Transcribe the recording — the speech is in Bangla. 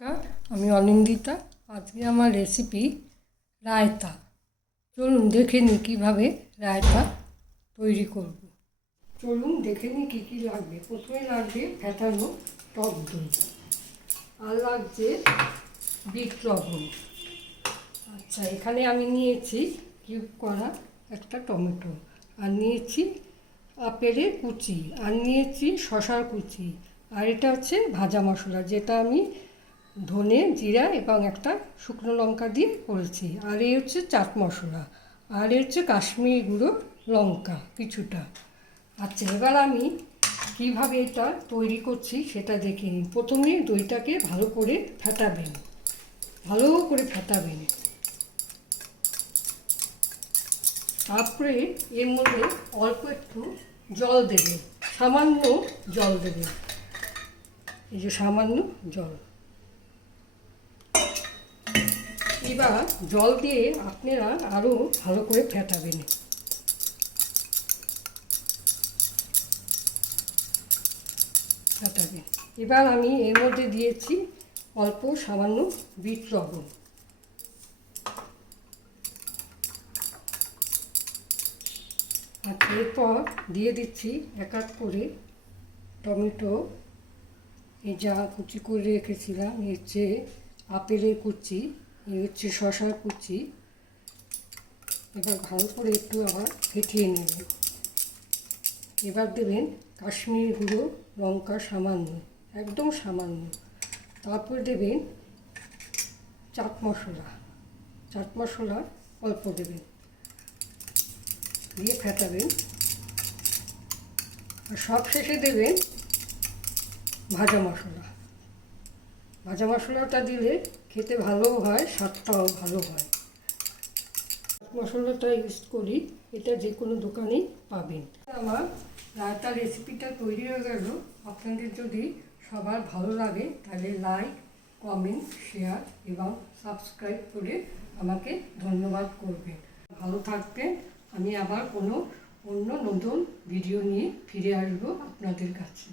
নমস্কার, আমি অনিন্দিতা। আজকে আমার রেসিপি রায়তা। চলুন দেখে নিই কীভাবে রায়তা তৈরি করব। চলুন দেখে নিই কী কী লাগবে। প্রথমে লাগবে ফেটানো টক দই, আর লাগছে বিট লবণ। আচ্ছা, এখানে আমি নিয়েছি কিউব করা একটা টমেটো, আর নিয়েছি আপেলের কুচি, আর নিয়েছি শশার কুচি, আর এটা হচ্ছে ভাজা মশলা, যেটা আমি ধনে, জিরা এবং একটা শুকনো লঙ্কা দিয়ে করেছি। আর এই হচ্ছে চাট মশলা, আর এই হচ্ছে কাশ্মীরি গুঁড়ো লঙ্কা কিছুটা। আচ্ছা, এবার আমি কীভাবে এটা তৈরি করছি সেটা দেখে নিই। প্রথমে দইটাকে ভালো করে ফেটাবেন, ভালো করে ফেটাবেন। তারপরে এর মধ্যে অল্প একটু জল দেবেন, সামান্য জল দেবেন, এই যে সামান্য জল। এবার জল দিয়ে আপনারা আরও ভালো করে ফেটাবেন। এবার আমি এর মধ্যে দিয়েছি অল্প সামান্য বিট লবণ। আর এরপর দিয়ে দিচ্ছি এক এক করে টমেটো, এই যা কুচি করে রেখেছিলাম, এই হচ্ছে আপেলের কুচি, এই হচ্ছে শশার কুচি। এবার ভালো করে একটু আবার ফেটিয়ে নেবেন। এবার দেবেন কাশ্মীরি গুঁড়ো লঙ্কা সামান্য, একদম সামান্য। তারপর দেবেন চাট মশলা, চাট মশলা অল্প দেবেন, দিয়ে ফেটাবেন। আর সব শেষে দেবেন ভাজা মশলা। ভাজা মশলাটা দিলে খেতে ভালোও হয়, স্বাদটাও ভালো হয়। মশলাটা ইউজ করি, এটা যে কোনো দোকানেই পাবেন। আমার রায়তা রেসিপিটা তৈরি হয়ে গেল। আপনাদের যদি সবার ভালো লাগে তাহলে লাইক, কমেন্ট, শেয়ার এবং সাবস্ক্রাইব করে আমাকে ধন্যবাদ করবেন। ভালো থাকবেন। আমি আবার কোনো অন্য নতুন ভিডিও নিয়ে ফিরে আসবো আপনাদের কাছে।